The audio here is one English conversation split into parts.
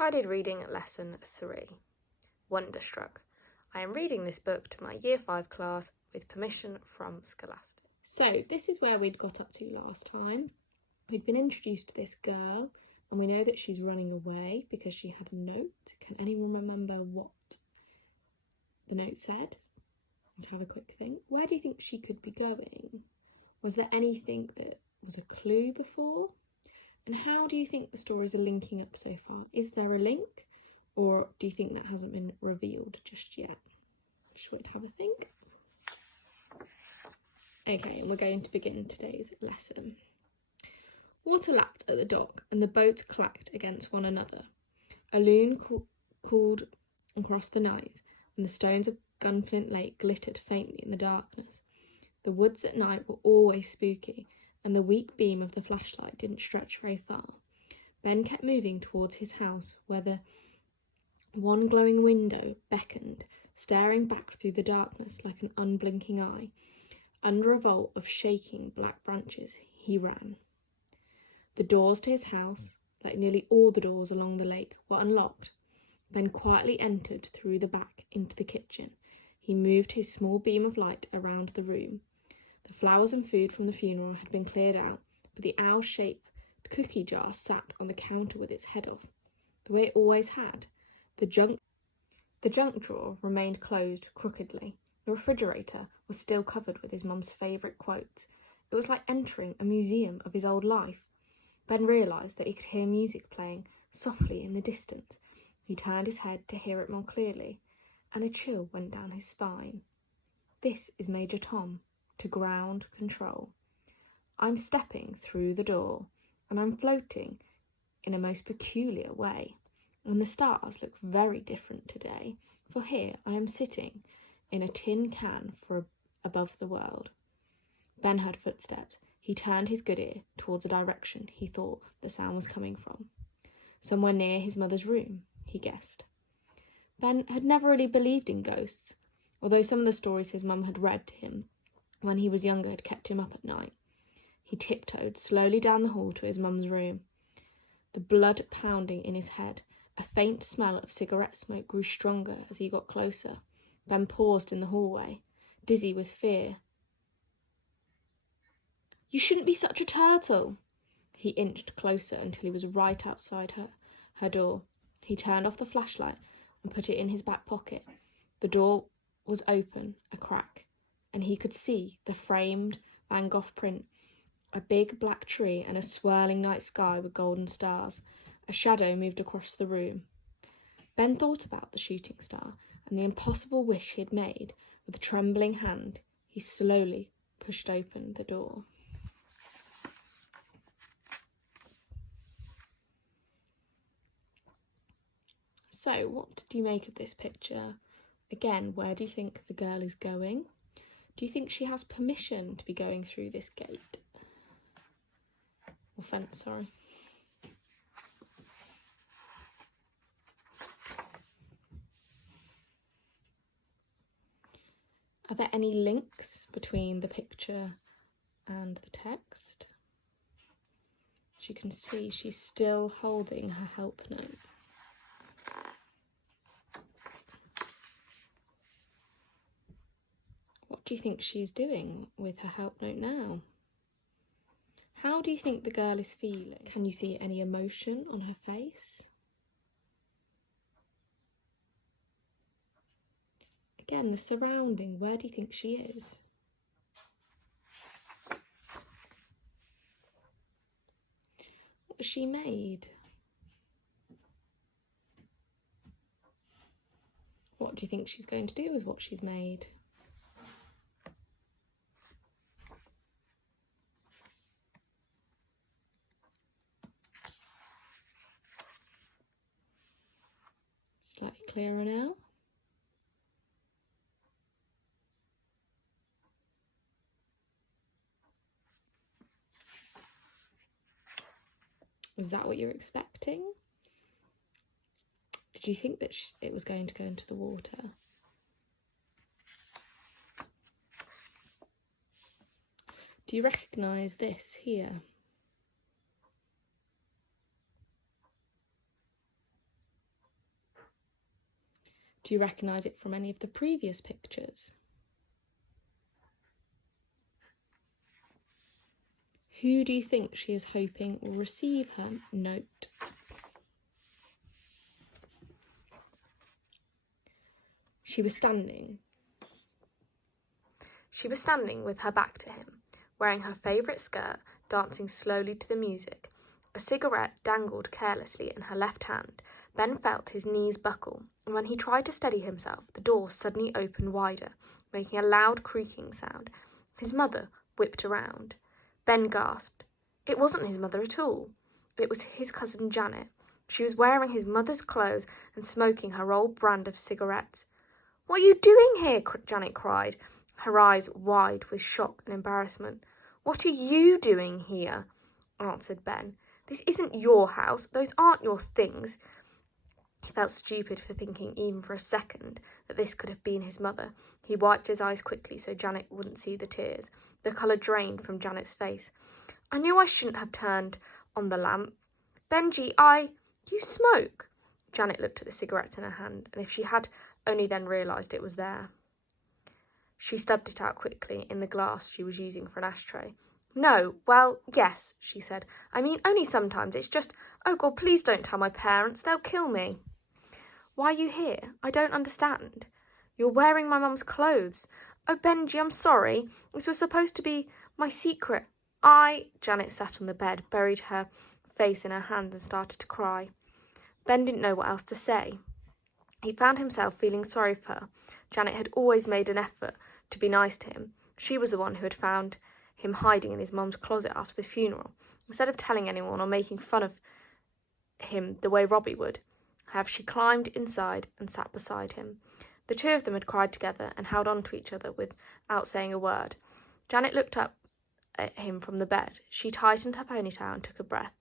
Guided Reading Lesson 3, Wonderstruck. I am reading this book to my Year 5 class with permission from Scholastic. So this is where we'd got up to last time. We'd been introduced to this girl and we know that she's running away because she had a note. Can anyone remember what the note said? Let's have a quick think. Where do you think she could be going? Was there anything that was a clue before? And how do you think the stories are linking up so far? Is there a link, or do you think that hasn't been revealed just yet? Just want to have a think. Okay, and we're going to begin today's lesson. Water lapped at the dock and the boats clacked against one another. A loon called across the night, and the stones of Gunflint Lake glittered faintly in the darkness. The woods at night were always spooky, and the weak beam of the flashlight didn't stretch very far. Ben kept moving towards his house, where the one glowing window beckoned, staring back through the darkness like an unblinking eye. Under a vault of shaking black branches, he ran. The doors to his house, like nearly all the doors along the lake, were unlocked. Ben quietly entered through the back into the kitchen. He moved his small beam of light around the room. The flowers and food from the funeral had been cleared out, but the owl-shaped cookie jar sat on the counter with its head off, the way it always had. The junk drawer remained closed crookedly. The refrigerator was still covered with his mum's favourite quotes. It was like entering a museum of his old life. Ben realised that he could hear music playing softly in the distance. He turned his head to hear it more clearly, and a chill went down his spine. This is Major Tom, to ground control. I'm stepping through the door, and I'm floating in a most peculiar way. And the stars look very different today, for here I am sitting in a tin can above the world. Ben heard footsteps. He turned his good ear towards a direction he thought the sound was coming from. Somewhere near his mother's room, he guessed. Ben had never really believed in ghosts, although some of the stories his mum had read to him when he was younger had kept him up at night. He tiptoed slowly down the hall to his mum's room, the blood pounding in his head. A faint smell of cigarette smoke grew stronger as he got closer. Ben paused in the hallway, dizzy with fear. "You shouldn't be such a turtle." He inched closer until he was right outside her door. He turned off the flashlight and put it in his back pocket. The door was open, a crack, and he could see the framed Van Gogh print, a big black tree and a swirling night sky with golden stars. A shadow moved across the room. Ben thought about the shooting star and the impossible wish he had made. With a trembling hand, he slowly pushed open the door. So, what do you make of this picture? Again, where do you think the girl is going? Do you think she has permission to be going through this gate? Or fence, sorry. Are there any links between the picture and the text? As you can see, she's still holding her help note. What do you think she's doing with her help note now? How do you think the girl is feeling? Can you see any emotion on her face? Again, the surrounding, where do you think she is? What has she made? What do you think she's going to do with what she's made? Slightly clearer now. Is that what you're expecting? Did you think that it was going to go into the water? Do you recognise this here? Do you recognise it from any of the previous pictures? Who do you think she is hoping will receive her note? She was standing. She was standing with her back to him, wearing her favourite skirt, dancing slowly to the music. A cigarette dangled carelessly in her left hand. Ben felt his knees buckle, and when he tried to steady himself, the door suddenly opened wider, making a loud creaking sound. His mother whipped around. Ben gasped. It wasn't his mother at all. It was his cousin Janet. She was wearing his mother's clothes and smoking her old brand of cigarettes. "What are you doing here?" Janet cried, her eyes wide with shock and embarrassment. "What are you doing here?" answered Ben. "This isn't your house. Those aren't your things." He felt stupid for thinking even for a second that this could have been his mother. He wiped his eyes quickly so Janet wouldn't see the tears. The colour drained from Janet's face. "I knew I shouldn't have turned on the lamp. Benji, you smoke." Janet looked at the cigarettes in her hand, and if she had only then realised it was there. She stubbed it out quickly in the glass she was using for an ashtray. "No, well, yes," she said. "I mean, only sometimes. It's just, oh God, please don't tell my parents. They'll kill me." "Why are you here? I don't understand." "You're wearing my mum's clothes." "Oh, Benji, I'm sorry. This was supposed to be my secret. Janet sat on the bed, buried her face in her hands and started to cry. Ben didn't know what else to say. He found himself feeling sorry for her. Janet had always made an effort to be nice to him. She was the one who had found him hiding in his mum's closet after the funeral. Instead of telling anyone or making fun of him the way Robbie would have, she climbed inside and sat beside him. The two of them had cried together and held on to each other without saying a word. Janet looked up at him from the bed. She tightened her ponytail and took a breath.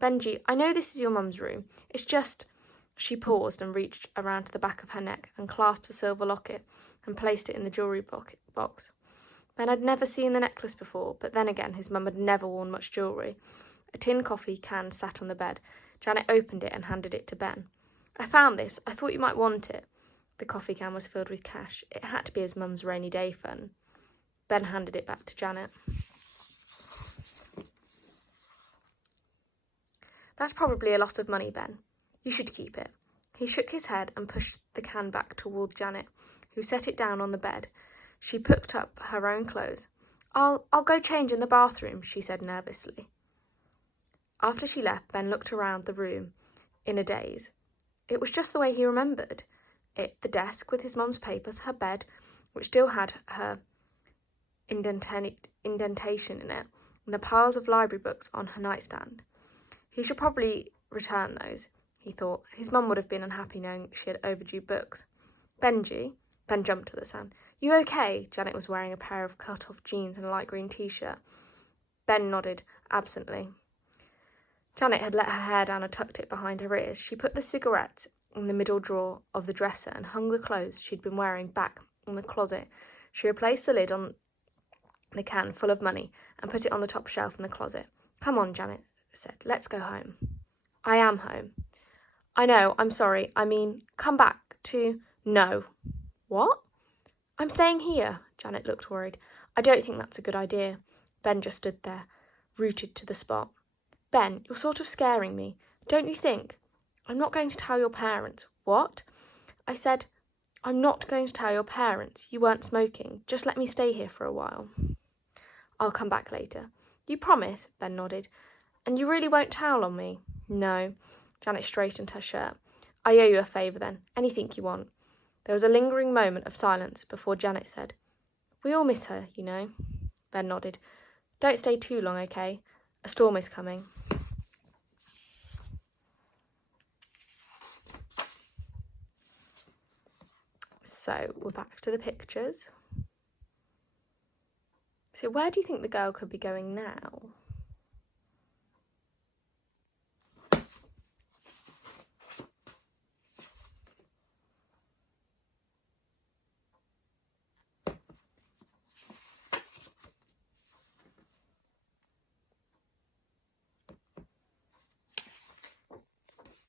"Benji, I know this is your mum's room. It's just..." She paused and reached around to the back of her neck and clasped a silver locket and placed it in the jewellery box. Ben had never seen the necklace before, but then again his mum had never worn much jewellery. A tin coffee can sat on the bed. Janet opened it and handed it to Ben. "I found this. I thought you might want it." The coffee can was filled with cash. It had to be his mum's rainy day fund. Ben handed it back to Janet. "That's probably a lot of money, Ben. You should keep it." He shook his head and pushed the can back toward Janet, who set it down on the bed. She picked up her own clothes. I'll go change in the bathroom," she said nervously. After she left, Ben looked around the room in a daze. It was just the way he remembered it. The desk with his mum's papers, her bed, which still had her indentation in it, and the piles of library books on her nightstand. He should probably return those, he thought. His mum would have been unhappy knowing she had overdue books. "Benji?" Ben jumped at the sound. "You okay?" Janet was wearing a pair of cut-off jeans and a light green t-shirt. Ben nodded absently. Janet had let her hair down and tucked it behind her ears. She put the cigarettes in the middle drawer of the dresser and hung the clothes she'd been wearing back in the closet. She replaced the lid on the can full of money and put it on the top shelf in the closet. "Come on," Janet said. "Let's go home." "I am home." "I know, I'm sorry. I mean, come back to..." "No." "What?" "I'm staying here." Janet looked worried. "I don't think that's a good idea." Ben just stood there, rooted to the spot. "Ben, you're sort of scaring me. Don't you think?" "I'm not going to tell your parents." "What?" "I said, I'm not going to tell your parents. You weren't smoking. Just let me stay here for a while." "I'll come back later." "You promise?" Ben nodded. "And you really won't towel on me?" "No." Janet straightened her shirt. "I owe you a favour then. Anything you want." There was a lingering moment of silence before Janet said, "We all miss her, you know." Ben nodded. "Don't stay too long, okay? A storm is coming." So we're back to the pictures. So where do you think the girl could be going now?